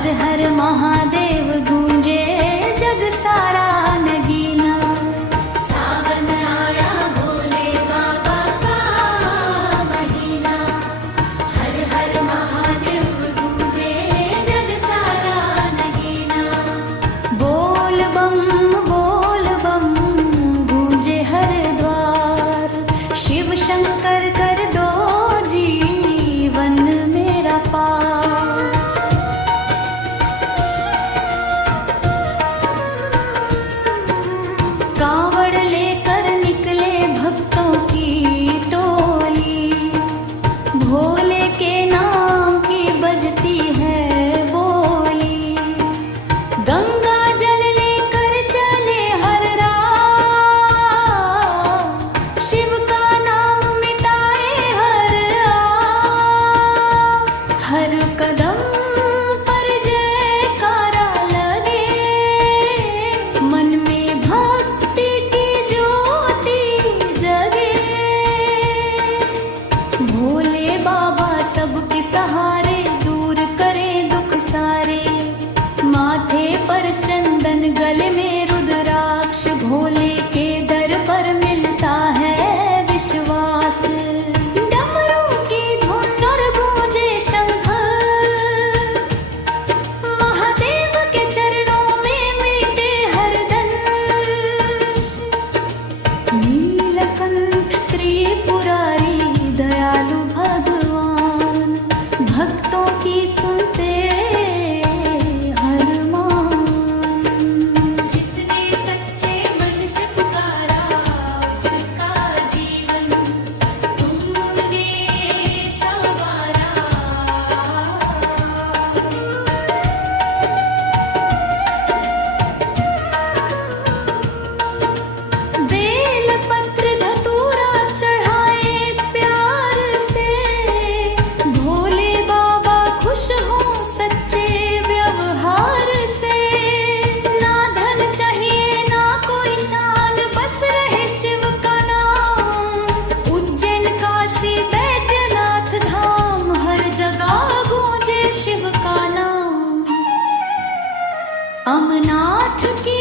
हर हर महादेव गूंजे जग सारा नगीना। सावन आया भोले बाबा का महीना, हर हर महादेव गूंजे जग सारा नगीना। बोल बम गूंजे हर द्वार, शिव शंकर कर दो जीवन मेरा पार। कावड़ लेकर निकले भक्तों की टोली, भोले के नाम की बजती है बोली। गंगा जल लेकर चले हर रात, शिव का नाम मिटाए हर आप। हर कदम पर जयकारा लगे, मन में भक्ति की ज्योति जगे। भोले बाबा सबके सहारे, दूर करे दुख सारे। माथे पर चंदन, गले में रुद्राक्ष, भोले के दर पर मिलता है विश्वास। डमरू की धुन और गूंजे शंख, महादेव के चरणों में मीटे हर दंश। नीलकंठ त्रिपुरारी दयालु भगवान, भक्तों की सुनते हर मान। जिसने सच्चे मन से पुकारा, उसका जीवन तुमने संवारा। बेल पत्र धतूरा चढ़ाए प्यार से, भोले बाबा खुश हो सच्चे व्यवहार से। ना धन चाहिए ना कोई शान, बस रहे शिव का नाम। उज्जैन काशी बैद्यनाथ धाम, हर जगह गूंजे शिव का नाम। अमरनाथ की